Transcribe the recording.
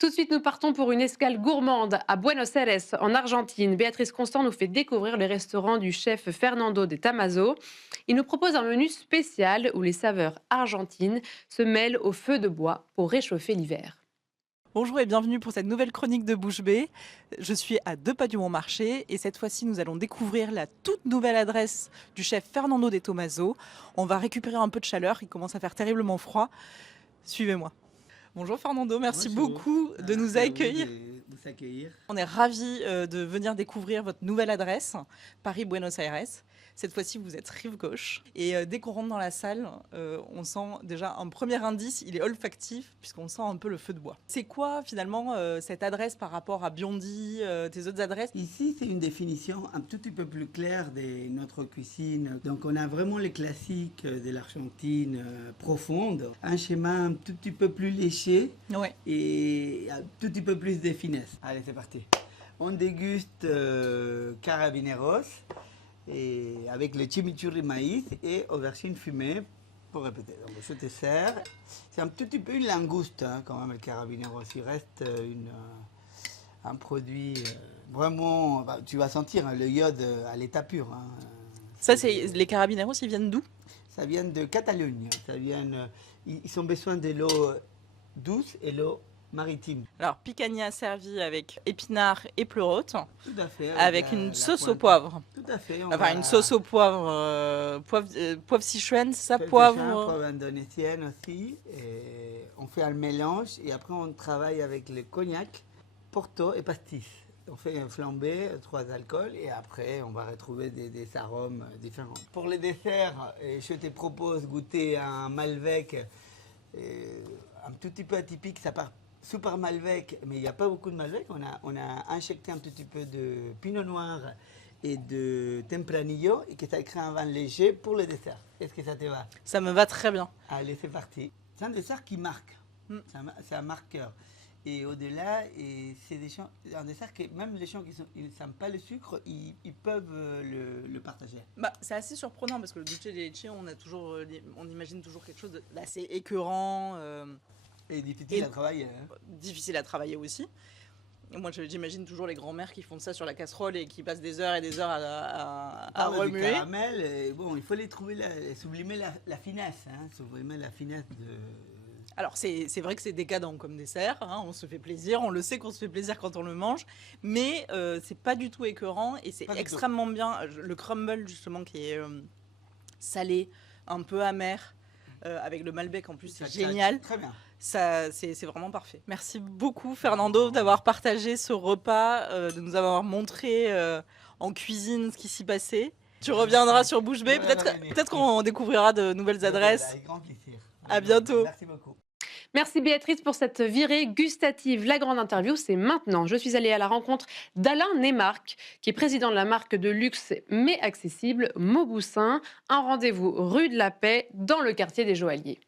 Tout de suite, nous partons pour une escale gourmande à Buenos Aires, en Argentine. Béatrice Constant nous fait découvrir le restaurant du chef Fernando de Tamazo. Il nous propose un menu spécial où les saveurs argentines se mêlent au feu de bois pour réchauffer l'hiver. Bonjour et bienvenue pour cette nouvelle chronique de Bouche Bée. Je suis à 2 pas du Montmarché et cette fois-ci nous allons découvrir la toute nouvelle adresse du chef Fernando de Tomaso. On va récupérer un peu de chaleur, il commence à faire terriblement froid. Suivez-moi. Bonjour Fernando, merci Bonjour, beaucoup de nous merci à vous accueillir. de vous accueillir. On est ravis de venir découvrir votre nouvelle adresse, Paris-Buenos Aires. Cette fois-ci, vous êtes rive gauche. Et dès qu'on rentre dans la salle, on sent déjà un premier indice, il est olfactif, puisqu'on sent un peu le feu de bois. C'est quoi finalement cette adresse par rapport à Biondi, tes autres adresses? Ici, c'est une définition un tout petit peu plus claire de notre cuisine. Donc, on a vraiment les classiques de l'Argentine profonde, un schéma un tout petit peu plus léché Ouais. et un tout petit peu plus de finesse. Allez, c'est parti. On déguste carabineros et avec le chimichurri maïs et aubergine fumée. Pour répéter, donc je te sers. C'est un tout petit peu une langouste hein, quand même le carabineros. Il reste un produit vraiment. Bah, tu vas sentir hein, le iode à l'état pur. Hein. Ça, c'est les carabineros, ils viennent d'où? Ça vient de Catalogne. Ils ont besoin de l'eau douce et l'eau maritime. Alors, picanha servi avec épinards et pleurotes, Tout à fait. avec une la sauce au pointe. poivre. Tout à fait. Enfin, une sauce au poivre, poivre Sichuan, ça, poivre. Poivre indonésienne aussi. Et on fait un mélange et après on travaille avec le cognac, porto et pastis. On fait un flambé, 3 alcools et après on va retrouver des arômes différents. Pour les desserts, je te propose goûter un Malbec un tout petit peu atypique. Ça part super Malbec, mais il n'y a pas beaucoup de Malbec. On a injecté un tout petit peu de Pinot Noir et de Tempranillo et que ça crée un vin léger pour le dessert. Est-ce que ça te va? Ça me va très bien. Allez, c'est parti. C'est un dessert qui marque. Mm. C'est un marqueur. Et au-delà, c'est un dessert que même les gens qui n'aiment pas le sucre, ils peuvent le partager. Bah, c'est assez surprenant parce que le dulce de leche, on imagine toujours quelque chose d'assez écœurant, Et difficile Et- à travailler. Hein. difficile à travailler aussi. Moi, j'imagine toujours les grands-mères qui font ça sur la casserole et qui passent des heures et des heures à Parle de remuer. caramel, bon, il faut les trouver, sublimer la finesse. Hein, sublimer la finesse de... Alors, c'est vrai que c'est décadent comme dessert, hein, on se fait plaisir, on le sait qu'on se fait plaisir quand on le mange, mais c'est pas du tout écœurant et c'est Pas du tout. extrêmement bien. Le crumble, justement, qui est salé, un peu amer, avec le Malbec en plus, c'est Ça- génial. Très bien. Ça, c'est vraiment parfait. Merci beaucoup, Fernando, d'avoir partagé ce repas, de nous avoir montré en cuisine ce qui s'y passait. Tu reviendras sur Bouche Bée, Je vais revenir. peut-être qu'on découvrira de nouvelles adresses. Avec grand plaisir. À bientôt. Merci beaucoup. Merci Béatrice pour cette virée gustative. La grande interview, c'est maintenant. Je suis allée à la rencontre d'Alain Neymarck, qui est président de la marque de luxe mais accessible Mauboussin. Un rendez-vous rue de la Paix dans le quartier des Joailliers.